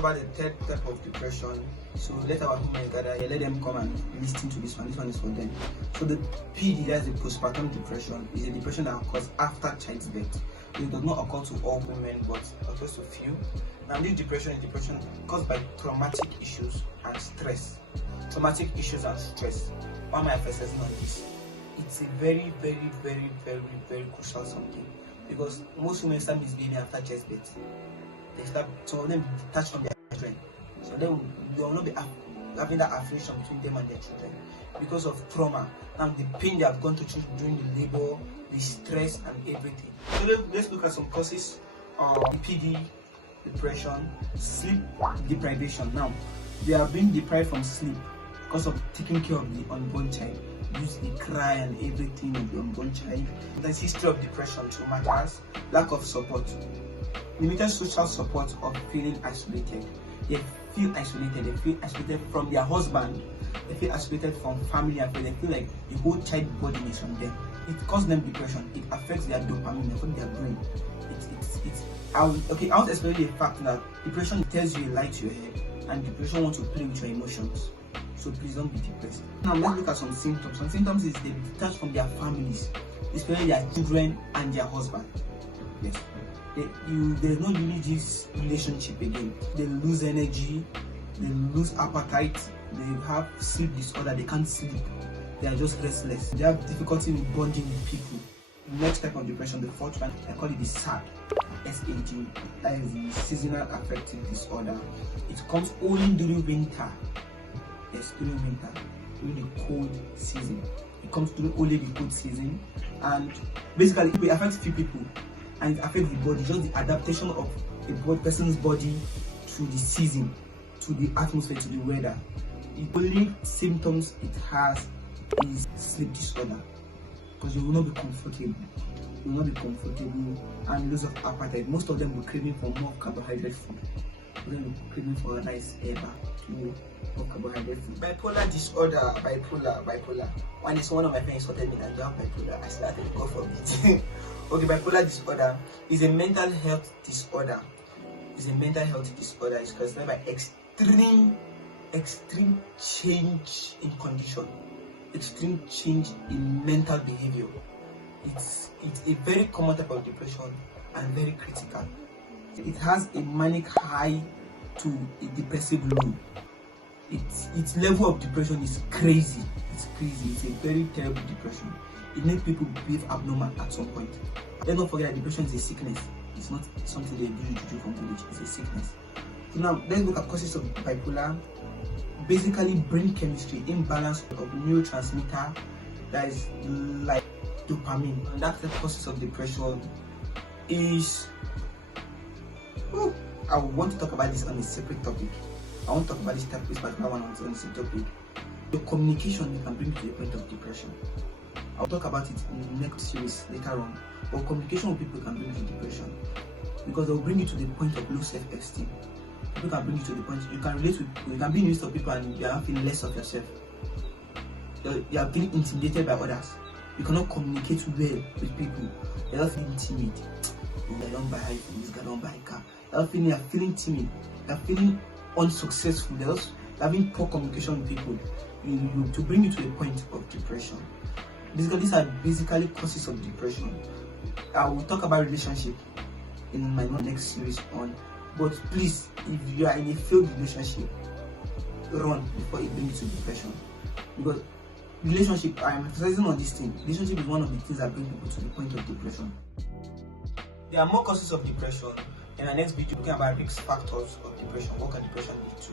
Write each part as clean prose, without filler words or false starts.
about the third type of depression. So let our women gather here, let them come and listen to this one. This one is for them. So the PD, that's the postpartum depression, is a depression that occurs after childbirth. It does not occur to all women, but occurs to few. And this depression is depression caused by traumatic issues and stress. Traumatic issues and stress. Why am I emphasizing on this? It's a very, very, very, very, very crucial something, because most women start misbehaving after childbirth. They start, some of them detach from their children, so they will not be having that affiliation between them and their children because of trauma and the pain they have gone through during the labor, the stress and everything. So let's look at some causes of PD depression. Sleep deprivation. Now, they are being deprived from sleep because of taking care of the unborn child. Use the cry and everything of the unborn child. There's history of depression too matters. Lack of support. Limited social support of feeling isolated. They feel isolated. They feel isolated from their husband. They feel isolated from family and friends. They feel like the whole child burden is on them. It causes them depression. It affects their dopamine, it affects their brain. I want to explain the fact that depression tells you a lie to your head, and depression wants to play with your emotions. So please don't be depressed. Now let's look at some symptoms. Some symptoms is they detach from their families, especially their children and their husband. Yes. There's not really this relationship again. They lose energy, they lose appetite, they have sleep disorder, they can't sleep, they are just restless. They have difficulty in bonding with people. The next type of depression, the fourth one, I call it the SAD. SAD, that is the seasonal affective disorder. It comes only during winter. Yes, during winter, during the cold season. It comes during only the cold season, and basically it affects few people, and it affects the body, just the adaptation of a person's body to the season, to the atmosphere, to the weather. The only symptoms it has is sleep disorder, because you will not be comfortable. You will not be comfortable, and loss of appetite. Most of them will craving for more carbohydrate food. They will craving for a nice eba, more carbohydrate food. Bipolar disorder, bipolar. One of my friends told me I don't have bipolar. I started to go for it. Okay, bipolar disorder is a mental health disorder. It's caused by extreme change in condition, extreme change in mental behavior. It's a very common type of depression and very critical. It has a manic high to a depressive low. Its level of depression is crazy. It's a very terrible depression. It makes people behave abnormal at some point. Let's not forget that depression is a sickness. It's not something they do from village. It's a sickness. So now let's look at causes of bipolar. Basically, brain chemistry, imbalance of neurotransmitter, that is like dopamine. And that's the causes of depression. Is I want to talk about this on a separate topic. I want to talk about this particular one on a separate topic. The communication can bring you to the point of depression. I'll talk about it in the next series later on. But communication with people can bring you to depression, because they'll bring you to the point of low self-esteem. People can bring you to the point you can relate with people. You can be in the midst of people and you are feeling less of yourself. You are being intimidated by others. You cannot communicate well with people. You are feeling timid. I don't buy iPhone, I don't buy a car. You are feeling timid. You are feeling unsuccessful. You are having poor communication with people. To bring you to a point of depression. These are basically causes of depression. I will talk about relationship in my next series on. But please, if you are in a failed relationship, run before it brings you to depression. Because relationship, I am emphasizing on this thing. Relationship is one of the things that bring people to the point of depression. There are more causes of depression. In our next video, looking about risk factors of depression. What can depression lead to?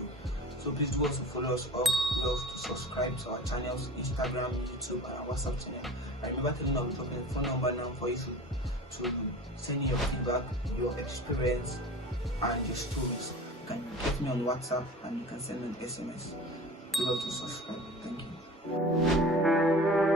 So please do also follow us up. Do also to subscribe to our channels, Instagram, YouTube, and our WhatsApp channel. And remember to know the phone number now for you to send in your feedback, your experience, and your stories. You can get me on WhatsApp and you can send me an SMS. Do also subscribe. Thank you.